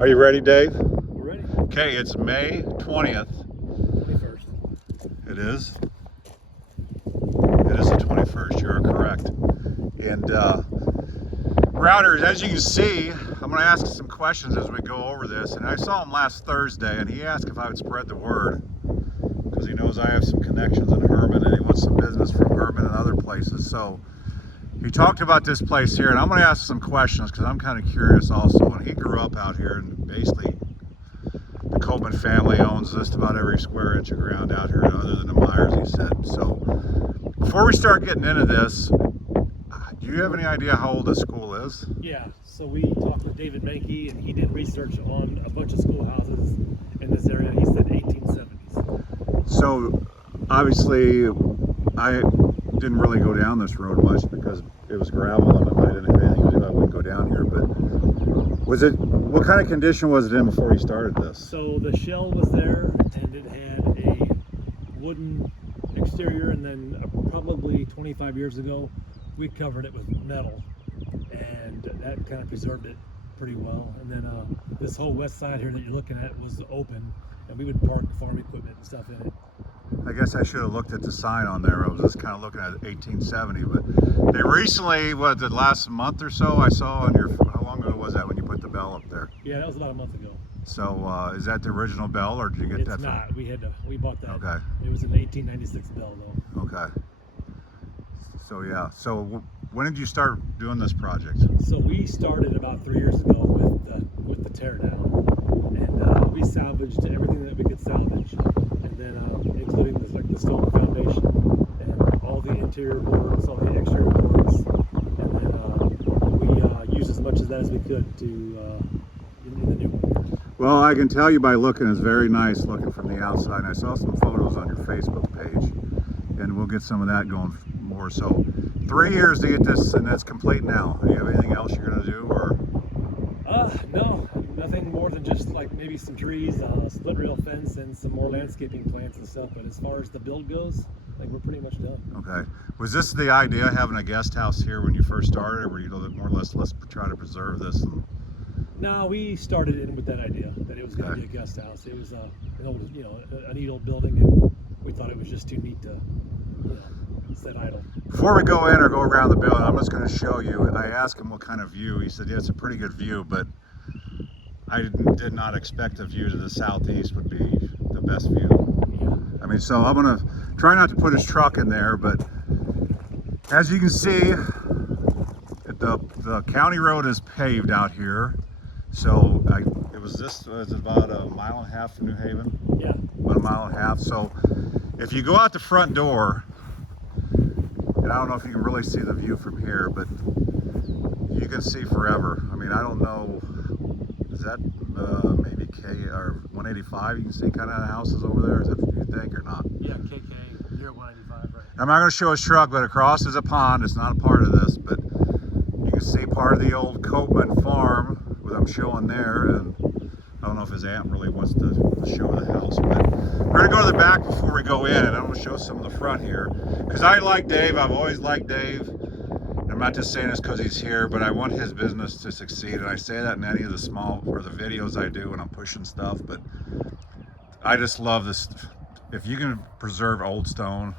Are you ready, Dave? We're ready. Okay, it's May 20th. 21st. It is? It is the 21st, you're correct. And routers, as you can see, I'm going to ask some questions as we go over this. And I saw him last Thursday, and he asked if I would spread the word, because he knows I have some connections in Herman, and he wants some business from Herman and other places. So he talked about this place here, and I'm going to ask some questions because I'm kind of curious also. And he grew up out here, and basically the Copeman family owns just about every square inch of ground out here other than the Myers, he said. So before we start getting into this, do you have any idea how old this school is? Yeah, so we talked with David Mankey, and he did research on a bunch of schoolhouses in this area. He said 1870s. So obviously I didn't really go down this road much because it was gravel and if I didn't have anything to do I wouldn't go down here. But was it, what kind of condition was it in before you started this? So the shell was there, and it had a wooden exterior, and then probably 25 years ago we covered it with metal, and that kind of preserved it pretty well. And then this whole west side here that you're looking at was open, and we would park farm equipment and stuff in it. I guess I should have looked at the sign on there. I was just kind of looking at 1870, but they recently, what, the last month or so, I saw on your, how long ago was that when you put the bell up there? Yeah, that was about a month ago. So is that the original bell, or did you get It's that not. We bought that. Okay. It was an 1896 bell though. Okay. So yeah. So when did you start doing this project? So we started about 3 years ago with the tear down, and we salvaged everything that we could salvage, and then including the stone foundation and all the interior boards, all the exterior boards, and then we used as much of that as we could to in the new one. Well, I can tell you by looking, it's very nice looking from the outside. And I saw some photos on your Facebook page, and we'll get some of that going more. So 3 years to get this, and it's complete now. Do you have anything else you're going to do, or? No, nothing more than just like maybe some trees, split rail fence, and some more landscaping plants and stuff. But as far as the build goes, like we're pretty much done. Okay. Was this the idea, having a guest house here when you first started, or were you more or less, let's try to preserve this? And... No, we started in with that idea that it was going to be a guest house. It was an old, a neat old building, and we thought it was just too neat to, sit idle. Before we go in or go around the building, I'm just going to show you. I asked him what kind of view. He said, yeah, it's a pretty good view, but I did not expect a view to the southeast would be the best view. Yeah. I mean, so I'm going to try not to put his truck in there, but as you can see, the county road is paved out here. So it was about a mile and a half from New Haven. Yeah. About a mile and a half. So if you go out the front door, and I don't know if you can really see the view from here, but you can see forever. I mean, I don't know, is that maybe K or 185? You can see kind of houses over there. Is that what you think or not? Yeah, KK near 185, right? I'm not going to show his truck, but across is a pond. It's not a part of this, but you can see part of the old Copeman farm that I'm showing there, and I don't know if his aunt really wants to show the house, but we're going to go to the back before we go in, and I'm going to show some of the front here, because I like Dave. I've always liked Dave. I'm not just saying this because he's here, but I want his business to succeed, and I say that in any of the small or the videos I do when I'm pushing stuff, but I just love this. If you can preserve old stone,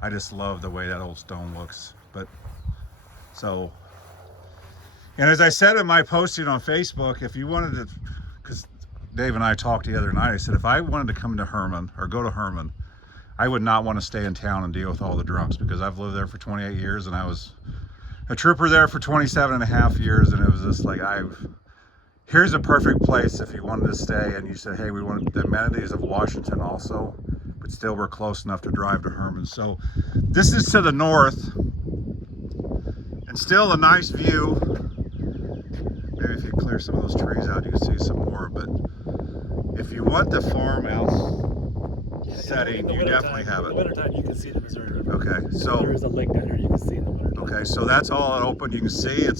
I just love the way that old stone looks. But so, and as I said in my posting on Facebook, if you wanted to, because Dave and I talked the other night, I said if I wanted to come to Herman or go to Herman, I would not want to stay in town and deal with all the drunks, because I've lived there for 28 years and I was a trooper there for 27 and a half years, and it was just like, here's a perfect place if you wanted to stay and you said, hey, we want the amenities of Washington also, but still we're close enough to drive to Herman. So this is to the north, and still a nice view. Maybe if you clear some of those trees out, you can see some more, but if you want the farmhouse setting, you definitely have it. In the wintertime, you can see the Missouri River. Okay, so there is a lake down here you can see in the winter. Okay, so that's all open. You can see it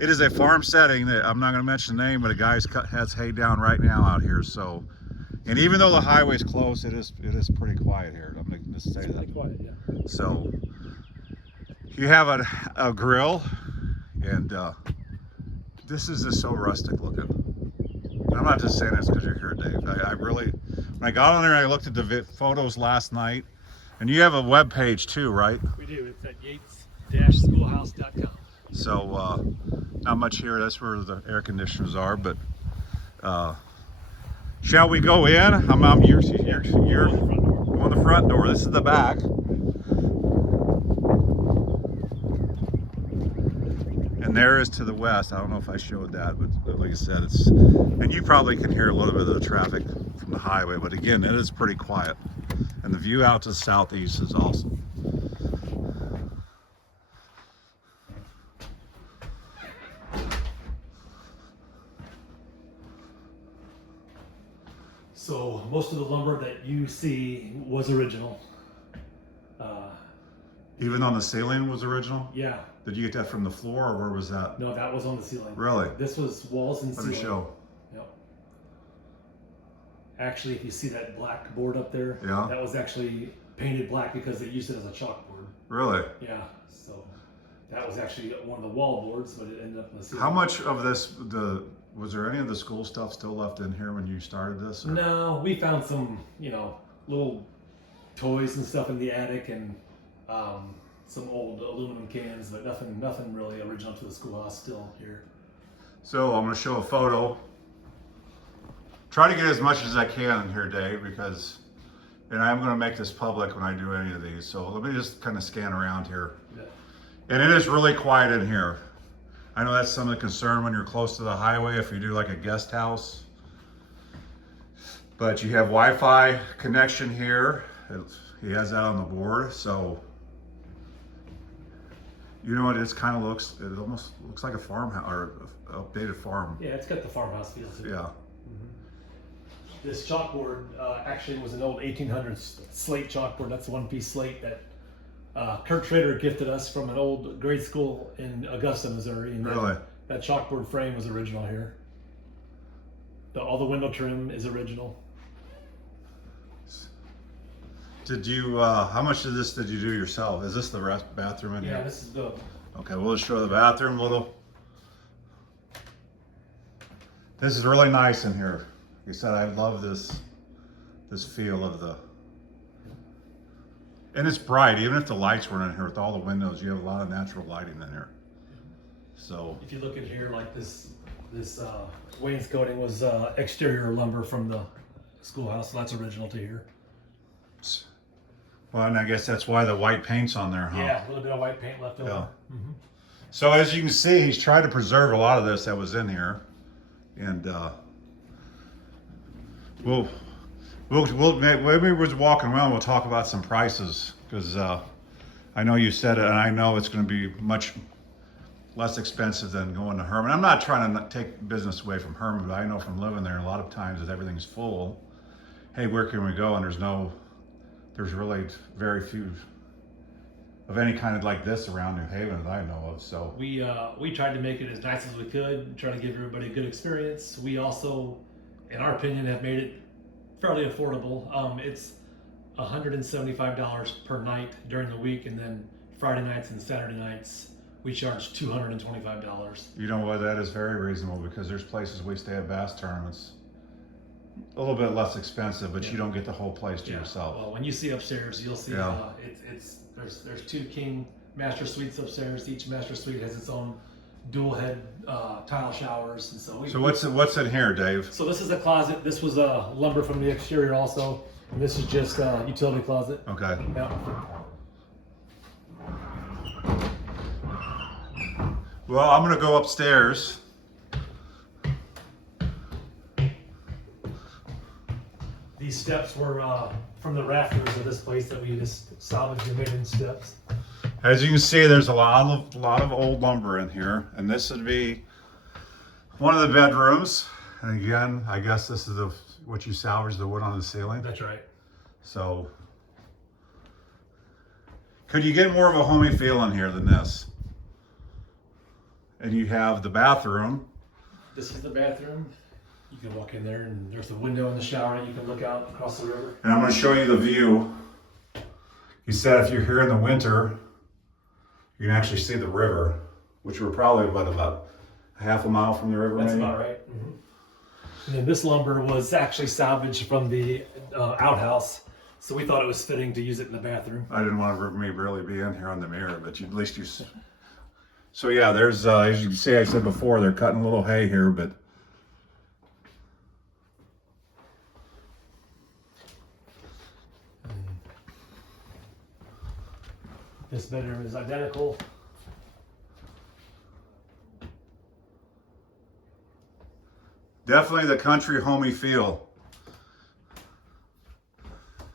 is a farm setting. That I'm not going to mention the name, but a guy's has hay down right now out here. So, and even though the highway's close, it is pretty quiet here. I'm going to say that. Pretty quiet, yeah. So you have a grill, and this is just so rustic looking. I'm not just saying this because you're here, Dave. I really, when I got on there, I looked at the photos last night, and you have a web page too, right? We do. It's at Yeates-Schoolhouse.com. So not much here. That's where the air conditioners are. But shall we go in? You're on the front door. This is the back. And there is to the west. I don't know if I showed that, but like I said, it's, and you probably can hear a little bit of the traffic from the highway, but again, it is pretty quiet. And the view out to the southeast is awesome. So most of the lumber that you see was original. Even on the ceiling was original? Yeah. Did you get that from the floor, or where was that? No, that was on the ceiling. Really? This was walls and Let ceiling. me show. Yep. Actually, if you see that black board up there, Yeah. that was actually painted black because they used it as a chalkboard. Really? Yeah. So that was actually one of the wall boards, but it ended up in the ceiling. How much of this, was there any of the school stuff still left in here when you started this? Or? No, we found some, little toys and stuff in the attic, and some old aluminum cans, but nothing really original to the schoolhouse still here. So I'm going to show a photo. Try to get as much as I can in here, Dave, because, and I'm going to make this public when I do any of these. So let me just kind of scan around here. Yeah. And it is really quiet in here. I know that's some of the concern when you're close to the highway, if you do like a guest house. But you have Wi-Fi connection here. He has that on the board, so you know what it kind of looks. It almost looks like a farmhouse or an updated farm. Yeah, it's got the farmhouse feel to it. Yeah. This chalkboard actually was an old 1800s slate chalkboard. That's a one-piece slate that Kurt Schrader gifted us from an old grade school in Augusta, Missouri. And Really? That chalkboard frame was original here. All the window trim is original. Did you, how much of this did you do yourself? Is this the bathroom in here? Yeah, this is the. Okay, we'll just show the bathroom a little. This is really nice in here. Like I said, I love this feel of the, and it's bright. Even if the lights weren't in here with all the windows, you have a lot of natural lighting in here. So If you look at here, like this wainscoting was exterior lumber from the schoolhouse, so that's original to here. Well, and I guess that's why the white paint's on there, huh? Yeah, a little bit of white paint left over. Yeah. Mm-hmm. So as you can see, he's tried to preserve a lot of this that was in here, and we'll maybe we're just walking around. We'll talk about some prices because I know you said it, and I know it's going to be much less expensive than going to Herman. I'm not trying to take business away from Herman, but I know from living there, a lot of times that everything's full. Hey, where can we go? And there's really very few of any kind of like this around New Haven that I know of. So We tried to make it as nice as we could, try to give everybody a good experience. We also, in our opinion, have made it fairly affordable. It's $175 per night during the week, and then Friday nights and Saturday nights we charge $225. you know what, that is very reasonable because there's places we stay at bass tournaments a little bit less expensive, but you don't get the whole place to yourself. Well, when you see upstairs, you'll see there's two king master suites upstairs. Each master suite has its own dual head tile showers, and so what's in here, Dave? So this is a closet. This was lumber from the exterior also, and this is just a utility closet. Okay. Yeah. Well, I'm gonna go upstairs. These steps were from the rafters of this place that we just salvaged and made in steps. As you can see, there's a lot of old lumber in here, and this would be one of the bedrooms. And again, I guess this is what you salvaged, the wood on the ceiling. That's right. So, could you get more of a homey feel in here than this? And you have the bathroom. This is the bathroom. You can walk in there, and there's a window in the shower that you can look out across the river. And I'm going to show you the view. You said if you're here in the winter, you can actually see the river, which we're probably about a half a mile from the river. That's maybe. about right. Mm-hmm. And then this lumber was actually salvaged from the outhouse, so we thought it was fitting to use it in the bathroom. I didn't want me really be in here on the mirror, but at least you. So yeah, there's as you can see, I said before, they're cutting a little hay here, but this bedroom is identical. definitely the country homey feel.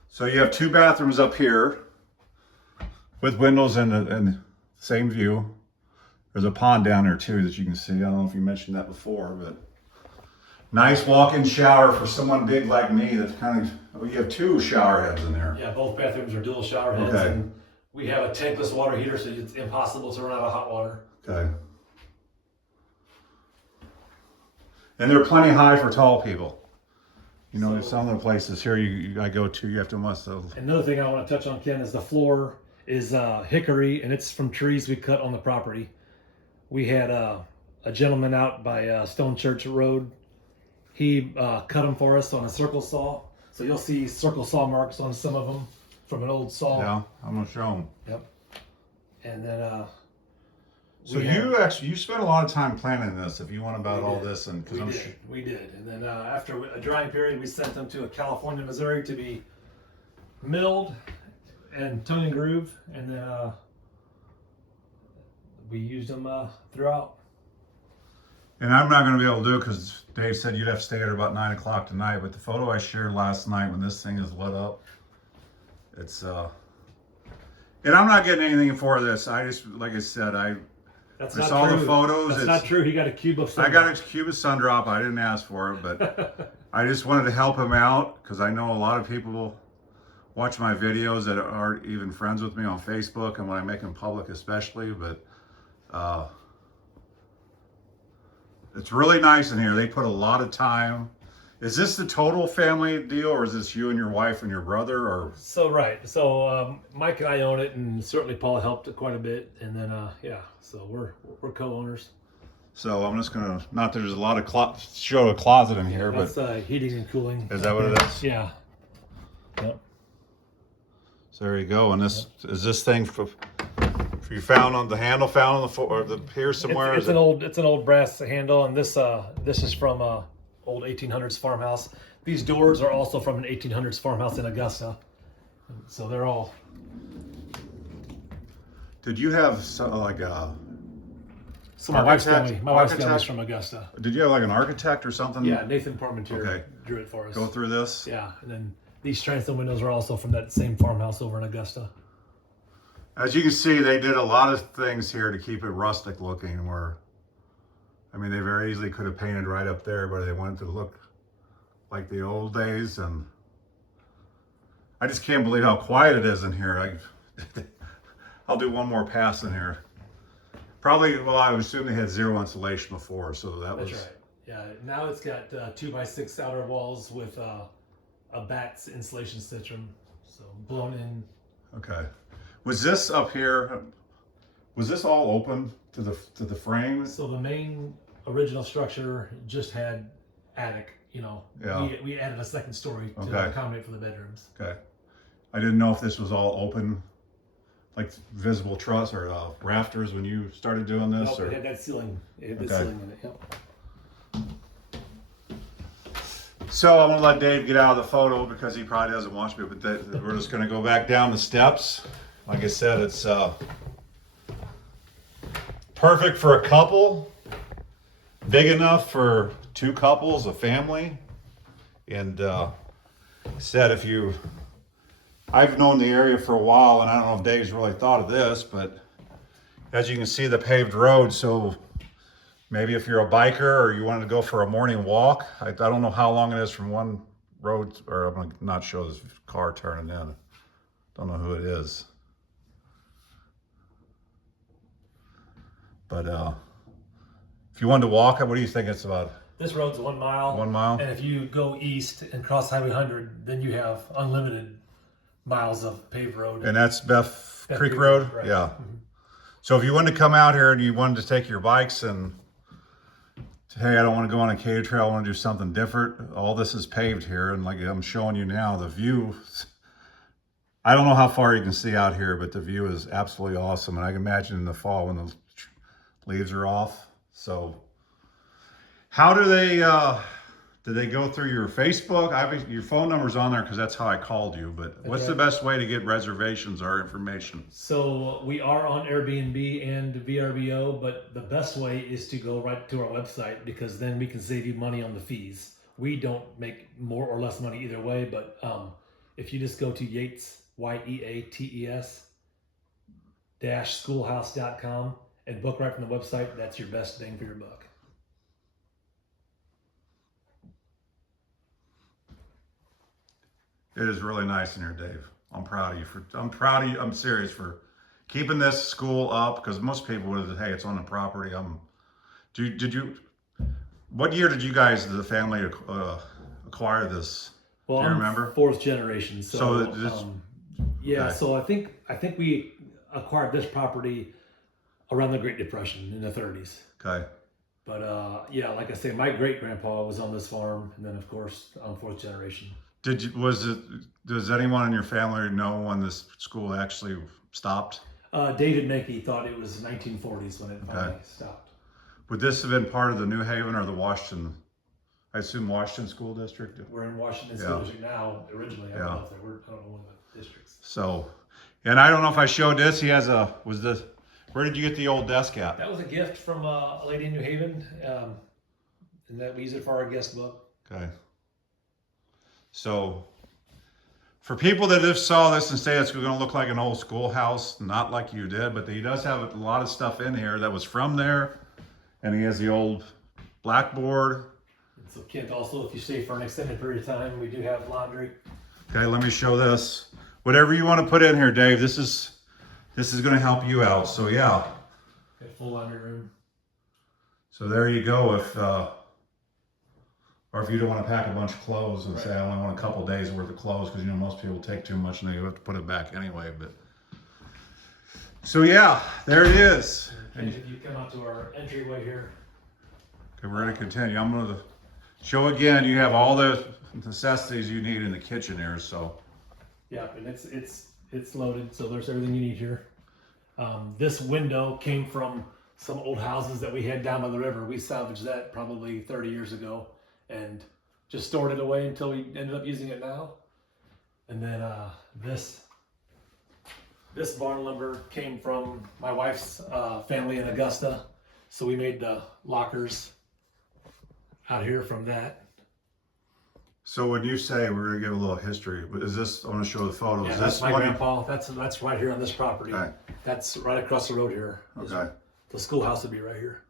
So you have 2 bathrooms up here with windows and the same view. There's a pond down there too that you can see. I don't know if you mentioned that before, but nice walk-in shower for someone big like me. That's kind of, oh, you have 2 shower heads in there. Yeah, both bathrooms are dual shower heads, Okay. and we have a tankless water heater, so it's impossible to run out of hot water. Okay. And they're plenty high for tall people. You know, So- some of the places here I go to, you have to must have. Another thing I want to touch on, Ken, is the floor is hickory, and it's from trees we cut on the property. We had a gentleman out by Stone Church Road. He cut them for us on a circle saw. So you'll see circle saw marks on some of them from an old saw. Yeah, I'm gonna show them. Yep. And then So we you spent a lot of time planning this. If you want about We all did. this, and because I'm sure. we did. And then after a drying period, we sent them to California, Missouri to be milled and tongue and groove, and then we used them throughout. And I'm not going to be able to do it because Dave said you'd have to stay there about 9 o'clock tonight. But the photo I shared last night when this thing is lit up, it's and I'm not getting anything for this. I just, like I said, That's I not saw true. the photos. That's It's not true. He got a cube of sun. I got a cube of sun drop. I didn't ask for it, but I just wanted to help him out because I know a lot of people watch my videos that aren't even friends with me on Facebook, and when I make them public especially. But it's really nice in here. They put a lot of time. Is this the total family deal, or is this you and your wife and your brother, or? So right. So Mike and I own it, and certainly Paul helped quite a bit. And then yeah, so we're co-owners. So I'm just gonna, not that there's a lot of show a closet in here, That's but heating and cooling. is that what it is? Yeah. Yep. So there you go. And this is this thing for you found on the handle, found on the floor, or the here somewhere. It's an old brass handle, and this is from old 1800s farmhouse. These doors are also from an 1800s farmhouse in Augusta. So they're all. Did you have like So my wife's Architect- family. My wife's architect? family's from Augusta. Did you have like an architect or something? Yeah, Nathan Parmentier Okay. drew it for us. Go through this. Yeah, and then these transom windows are also from that same farmhouse over in Augusta. As you can see, they did a lot of things here to keep it rustic looking. Where, I mean, they very easily could have painted right up there, but they wanted to look like the old days. And I just can't believe how quiet it is in here. I'll do one more pass in here. Probably, well, I would assume they had 0 insulation before, so that was. That's right. Yeah, now it's got 2x6 outer walls with a bat's insulation system, so blown in. Okay. Was this up here? Was this all open to the frames? So the main original structure just had attic. You know, Yeah. we added a second story to Okay. accommodate for the bedrooms. Okay. I didn't know if this was all open, like visible truss or rafters when you started doing this, Nope, or it had that ceiling. It had the Okay. ceiling in it. Yep. So I'm gonna let Dave get out of the photo because he probably doesn't watch me. But we're just gonna go back down the steps. Like I said, it's perfect for a couple, big enough for 2 couples, a family, and said if you. I've known the area for a while, and I don't know if Dave's really thought of this, but as you can see, the paved road. So maybe if you're a biker or you wanted to go for a morning walk, I don't know how long it is from one road, or I'm going to not show this car turning in. Don't know who it is. But if you wanted to walk, what do you think it's about? This road's 1 mile. 1 mile? And if you go east and cross Highway 100, then you have unlimited miles of paved road. And that's Beth Beth Creek Creek Road? Road, right. Yeah. So if you wanted to come out here and you wanted to take your bikes and hey, I don't want to go on a K trail, I want to do something different. All this is paved here, and like I'm showing you now, the view, I don't know how far you can see out here, but the view is absolutely awesome. And I can imagine in the fall when the leaves are off. So how do they go through your Facebook? Your phone number's on there because that's how I called you, but what's the best way to get reservations or information? So we are on Airbnb and VRBO, but the best way is to go right to our website, because then we can save you money on the fees. We don't make more or less money either way, but if you just go to Yeates, Yeates -schoolhouse.com and book right from the website, that's your best bang for your buck. It is really nice in here, Dave. I'm proud of you I'm serious for keeping this school up, because most people would have, hey, it's on the property. What year did you guys, the family, acquire this? Well, do you remember? I'm fourth generation. So yeah, okay. so I think we acquired this property around the Great Depression in the 30s. Okay. But yeah, like I say, my great grandpa was on this farm, and then of course I'm fourth generation. Does anyone in your family know when this school actually stopped? David Mackey thought it was 1940s when it finally stopped. Would this have been part of the New Haven or the Washington? I assume Washington School District. We're in Washington School District now. Originally, I don't know if they were. I don't know one of the districts. So, and I don't know if I showed this. He has where did you get the old desk at? That was a gift from a lady in New Haven, and that we use it for our guest book. Okay. So, for people that just saw this and say it's going to look like an old schoolhouse, not like you did, but he does have a lot of stuff in here that was from there, and he has the old blackboard. And so, Kent, also, if you stay for an extended period of time, we do have laundry. Okay, let me show this. Whatever you want to put in here, Dave. This is going to help you out. So yeah. Got a full laundry room. So there you go. Or if you don't want to pack a bunch of clothes and say, I only want a couple days worth of clothes, because most people take too much and they have to put it back anyway. But so yeah, there it is. And you come out to our entryway here. Okay, we're going to continue. I'm going to show again. You have all the necessities you need in the kitchen here. So yeah, and it's loaded. So there's everything you need here. This window came from some old houses that we had down by the river. We salvaged that probably 30 years ago and just stored it away until we ended up using it now. And then this barn lumber came from my wife's family in Augusta. So we made the lockers out here from that. So when you say we're going to give a little history, is this, I want to show the photos. Yeah, that's my grandpa. That's right here on this property. Okay. That's right across the road here. Okay. The schoolhouse would be right here.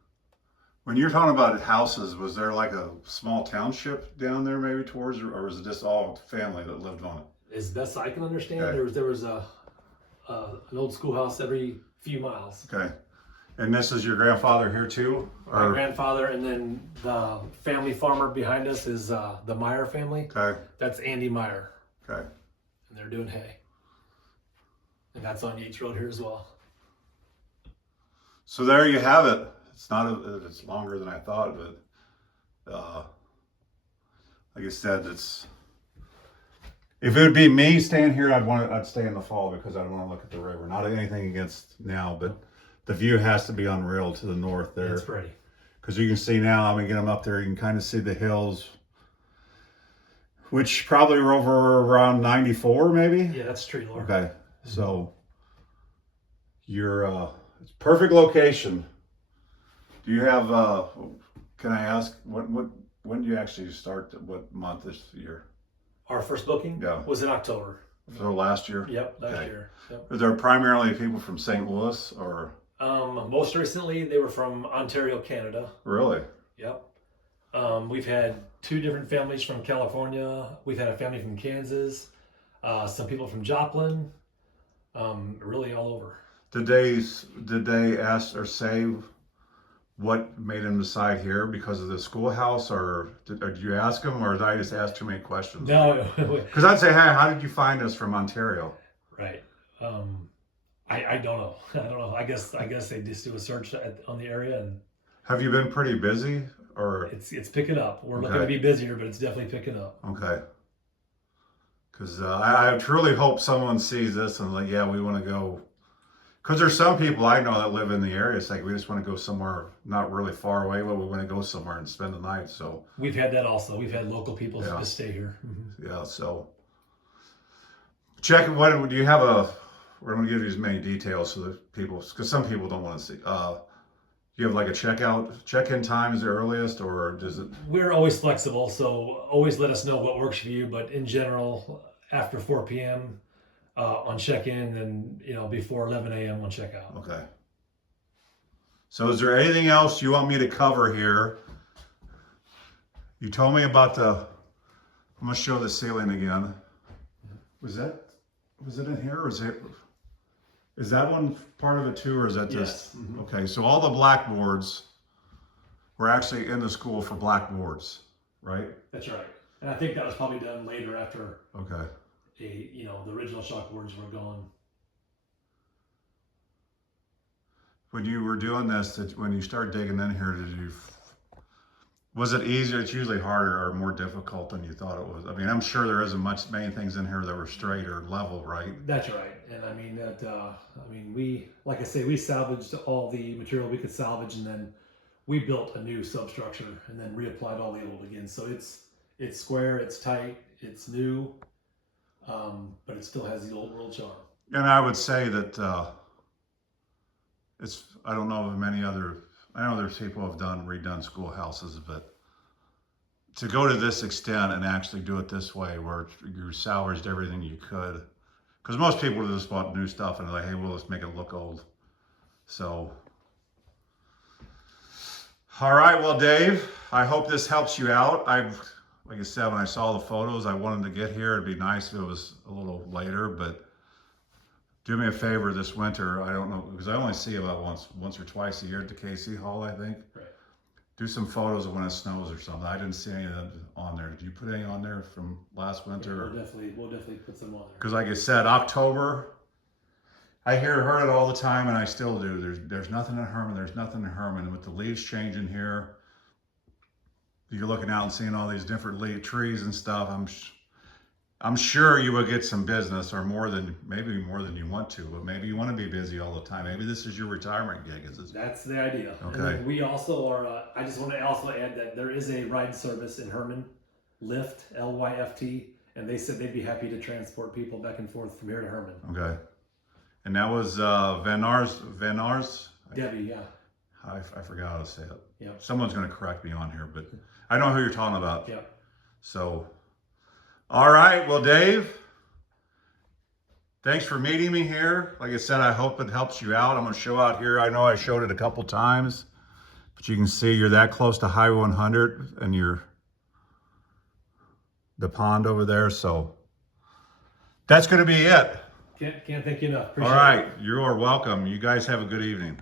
When you're talking about houses, was there like a small township down there maybe towards, or was it just all family that lived on it? As best I can understand, okay. there was an old schoolhouse every few miles. Okay. And this is your grandfather here too? My grandfather, and then the family farmer behind us is the Meyer family. Okay. That's Andy Meyer. Okay. And they're doing hay. And that's on Yeates Road here as well. So there you have it. It's longer than I thought, but like I said, if it would be me staying here, I'd stay in the fall because I'd want to look at the river. Not anything against now, but the view has to be unreal to the north there. It's pretty. Because you can see now, I'm going to get them up there, you can kind of see the hills, which probably are over around 94 maybe? Yeah, that's tree lore. Okay, so it's perfect location. Do you have, can I ask, when did you actually start, what month this year? Our first booking was in October. So last year? Yep, last year. Yep. Are there primarily people from St. Louis or? Most recently, they were from Ontario, Canada. Really? Yep. We've had 2 different families from California. We've had a family from Kansas. Some people from Joplin. Really all over. Did they ask or say what made them decide here because of the schoolhouse, or did you ask them, or did I just ask too many questions? No. Because I'd say, hey, how did you find us from Ontario? Right. I don't know. I don't know. I guess they just do a search on the area. And have you been pretty busy or It's picking up. We're looking to Okay. be busier, but it's definitely picking up. okay? Because I truly hope someone sees this and like, yeah, we want to go. Because there's some people I know that live in the area. It's like we just want to go somewhere not really far away, but we want to go somewhere and spend the night. So We've had that also. We've had local people Yeah. just stay here. Mhm. yeah, so check. What do you have a? We're going to give you as many details so that people, because some people don't want to see. You have like a check-in time is the earliest, or does it? We're always flexible, so always let us know what works for you. But in general, after 4 p.m. On check-in, and before 11 a.m. on check-out. Okay. So is there anything else you want me to cover here? You told me about I'm gonna show the ceiling again. Was it in here, or is that one part of it too, or is that just? Yes. Mhm. Okay, so all the blackboards were actually in the school for blackboards, right? That's right. And I think that was probably done later after Okay. the original chalkboards were gone. When you were doing this, when you started digging in here, was it easier? It's usually harder or more difficult than you thought it was. I mean, I'm sure there isn't many things in here that were straight or level, right? That's right. And I mean we, like I say, we salvaged all the material we could salvage, and then we built a new substructure and then reapplied all the old again. So it's square, it's tight, it's new, but it still has the old world charm. And I would say that I don't know of many other, I know there's people who have redone schoolhouses, but to go to this extent and actually do it this way, where you salvaged everything you could, because most people just bought new stuff and they're like, hey, well, let's make it look old. So, all right, well, Dave, I hope this helps you out. Like I said, when I saw the photos, I wanted to get here. It'd be nice if it was a little later, but do me a favor this winter. I don't know, because I only see about once or twice a year at the KC Hall, I think. Right. Do some photos of when it snows or something. I didn't see any of them on there. Did you put any on there from last winter? We'll definitely put some on there. Because like I said, October, I heard it all the time, and I still do. There's nothing in Herman. There's nothing in Herman. With the leaves changing here, you're looking out and seeing all these different trees and stuff. I'm sure you will get some business, or maybe more than you want to, but maybe you want to be busy all the time. Maybe this is your retirement gig. That's the idea. Okay. And then we also are, I just want to also add that there is a ride service in Herman, Lyft, Lyft, and they said they'd be happy to transport people back and forth from here to Herman. Okay. And that was Van Ars? Debbie, yeah. I forgot how to say it. Yeah. Someone's going to correct me on here, but I know who you're talking about. Yeah. So, all right. Well, Dave, thanks for meeting me here. Like I said, I hope it helps you out. I'm going to show out here. I know I showed it a couple times, but you can see you're that close to Highway 100 and the pond over there. So that's going to be it. Can't thank you enough. Appreciate All right. it. You are welcome. You guys have a good evening.